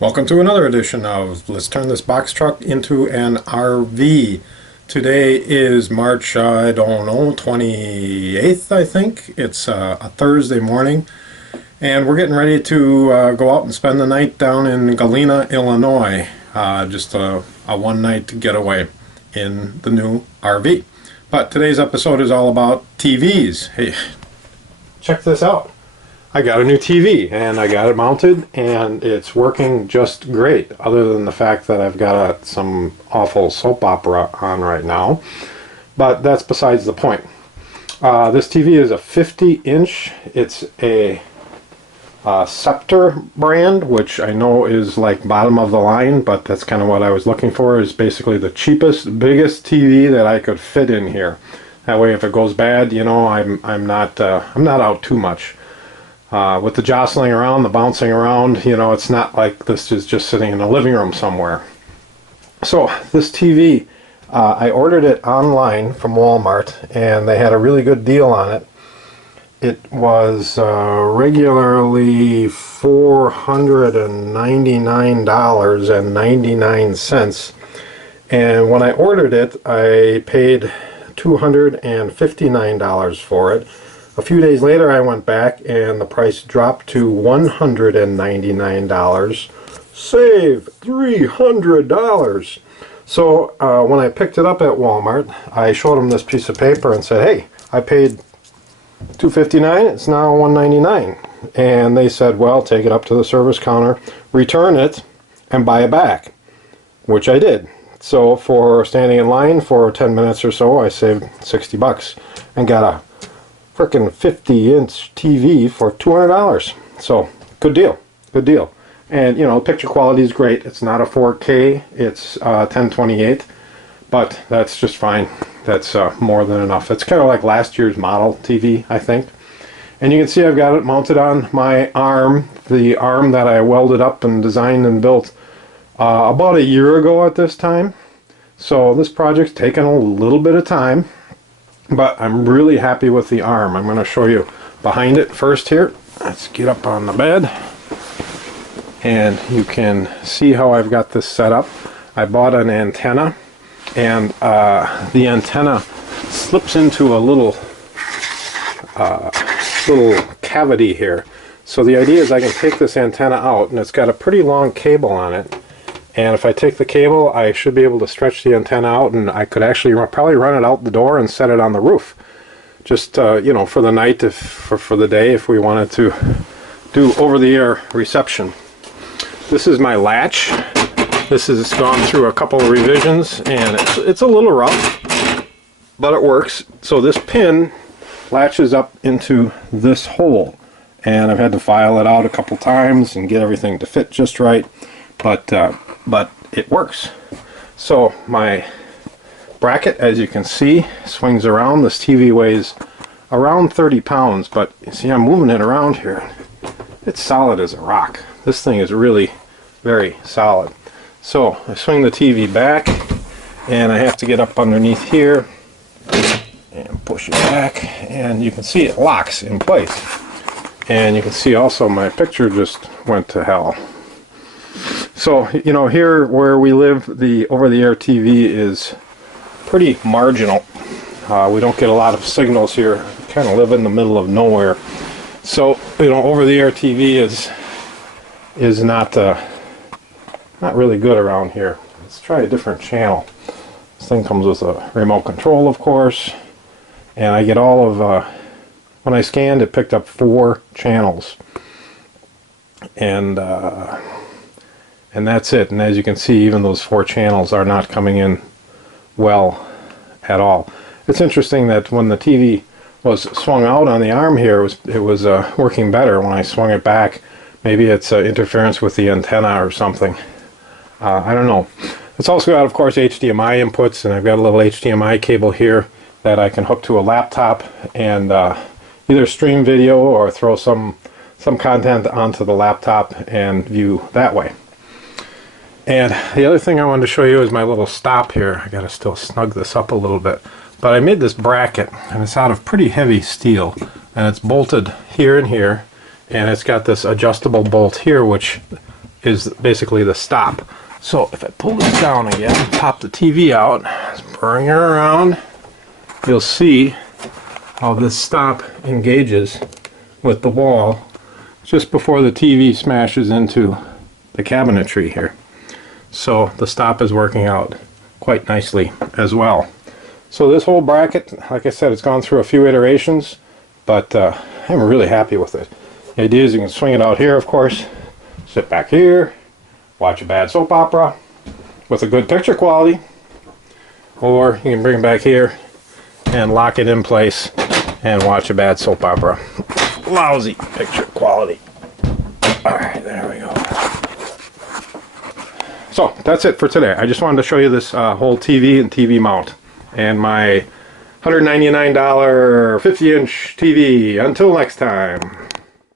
Welcome to another edition of Let's Turn This Box Truck into an RV. Today is March, I don't know, 28th, I think. It's a Thursday morning, and we're getting ready to go out and spend the night down in Galena, Illinois. Just a one-night getaway in the new RV. But today's episode is all about TVs. Hey, check this out. I got a new TV and I got it mounted and it's working just great, other than the fact that I've got some awful soap opera on right now, but that's besides the point. This TV is a 50-inch. It's a Scepter brand, which I know is like bottom of the line, but that's kind of what I was looking for, is basically the cheapest, biggest TV that I could fit in here. That way if it goes bad, you know, I'm not out too much. With the jostling around, the bouncing around, you know, it's not like this is just sitting in a living room somewhere. So this TV, I ordered it online from Walmart, and they had a really good deal on it. It was regularly $499.99, and when I ordered it, I paid $259 for it. A few days later I went back and the price dropped to $199. Save $300. So when I picked it up at Walmart, I showed them this piece of paper and said, hey, I paid $259, it's now $199. And they said, well, take it up to the service counter, return it, and buy it back, which I did. So for standing in line for 10 minutes or so, I saved 60 bucks and got a frickin' 50-inch TV for $200. So good deal, good deal. And you know, picture quality is great. It's not a 4K, it's 1028, but that's just fine. That's more than enough. It's kind of like last year's model TV, I think. And you can see I've got it mounted on my arm, the arm that I welded up and designed and built about a year ago at this time. So this project's taken a little bit of time, but I'm really happy with the arm. I'm going to show you behind it first here. Let's get up on the bed and you can see how I've got this set up. I bought an antenna, and the antenna slips into a little cavity here. So the idea is I can take this antenna out, and it's got a pretty long cable on it. And if I take the cable, I should be able to stretch the antenna out, and I could actually probably run it out the door and set it on the roof. Just, you know, for the night, for the day, if we wanted to do over-the-air reception. This is my latch. This has gone through a couple of revisions, and it's a little rough, but it works. So this pin latches up into this hole, and I've had to file it out a couple times and get everything to fit just right. But it works. So my bracket, as you can see, swings around. This TV weighs around 30 pounds, but you see I'm moving it around here. It's solid as a rock. This thing is really very solid. So I swing the TV back, and I have to get up underneath here and push it back, and you can see it locks in place. And you can see also my picture just went to hell. So, you know, here where we live, the over-the-air TV is pretty marginal. We don't get a lot of signals here. We kind of live in the middle of nowhere. So, you know, over-the-air TV is not really good around here. Let's try a different channel. This thing comes with a remote control, of course, and I get all of, when I scanned, it picked up 4 channels. And that's it. And as you can see, even those 4 channels are not coming in well at all. It's interesting that when the TV was swung out on the arm here, it was working better. When I swung it back, maybe it's interference with the antenna or something. I don't know. It's also got, of course, HDMI inputs, and I've got a little HDMI cable here that I can hook to a laptop and either stream video or throw some content onto the laptop and view that way. And the other thing I wanted to show you is my little stop here. I gotta still snug this up a little bit, but I made this bracket, and it's out of pretty heavy steel, and it's bolted here and here, and it's got this adjustable bolt here which is basically the stop. So if I pull this down again, pop the TV out, bring her around, you'll see how this stop engages with the wall just before the TV smashes into the cabinetry here. So the stop is working out quite nicely as well. So this whole bracket, like I said, it's gone through a few iterations, but I'm really happy with it. The idea is you can swing it out here, of course, sit back here, watch a bad soap opera with a good picture quality, or you can bring it back here and lock it in place and watch a bad soap opera. Lousy picture quality. Alright, there we go. So that's it for today. I just wanted to show you this whole TV and TV mount and my $199 50-inch TV. Until next time.